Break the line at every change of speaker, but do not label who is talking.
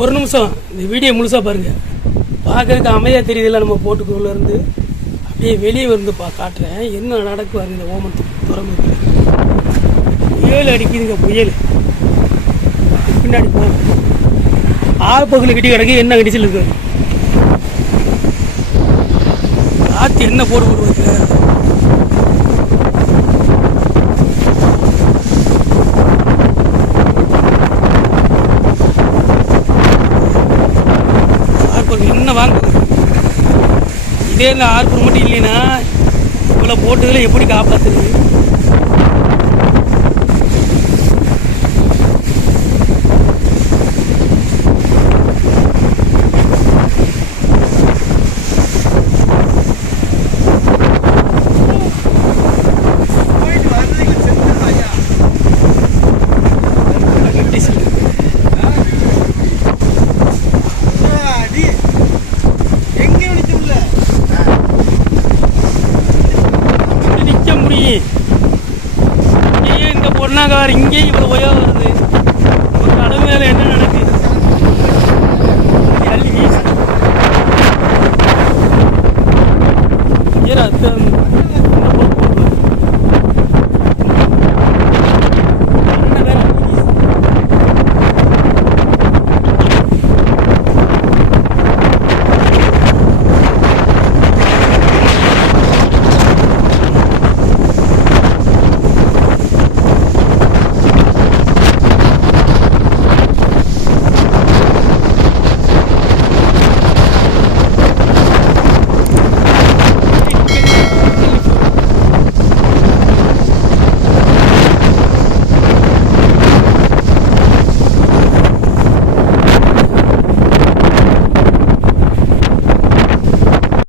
ஒரு நிமிஷம் இந்த வீடியோ முழுசாக பாருங்கள் பார்க்கறதுக்கு அமைதியாக தெரியுதுல்ல நம்ம போட்டுக்குள்ளேருந்து அப்படியே வெளியே வந்து பா காட்டுறேன். என்ன நடக்கு இந்த ஓமத்து துறமுக்கு புயல் அடிக்குதுங்க புயல். பின்னாடி போகும் ஆறு பகுதியில் கட்டி கிடக்கு என்ன கடிச்சல் இருக்கு? காற்று என்ன போட்டு போடு இதே இந்த ஆர்ப்பர் மட்டும் இல்லைன்னா இவ்வளோ போட்டதில் எப்படி காப்பாற்றுறது பொண்ணாங்க வேறு இங்கேயும் இவ்வளோ உயரம் வருது. ஒரு கடவு மேலே என்ன நடக்குது? அள்ளி வீசு ஏறாது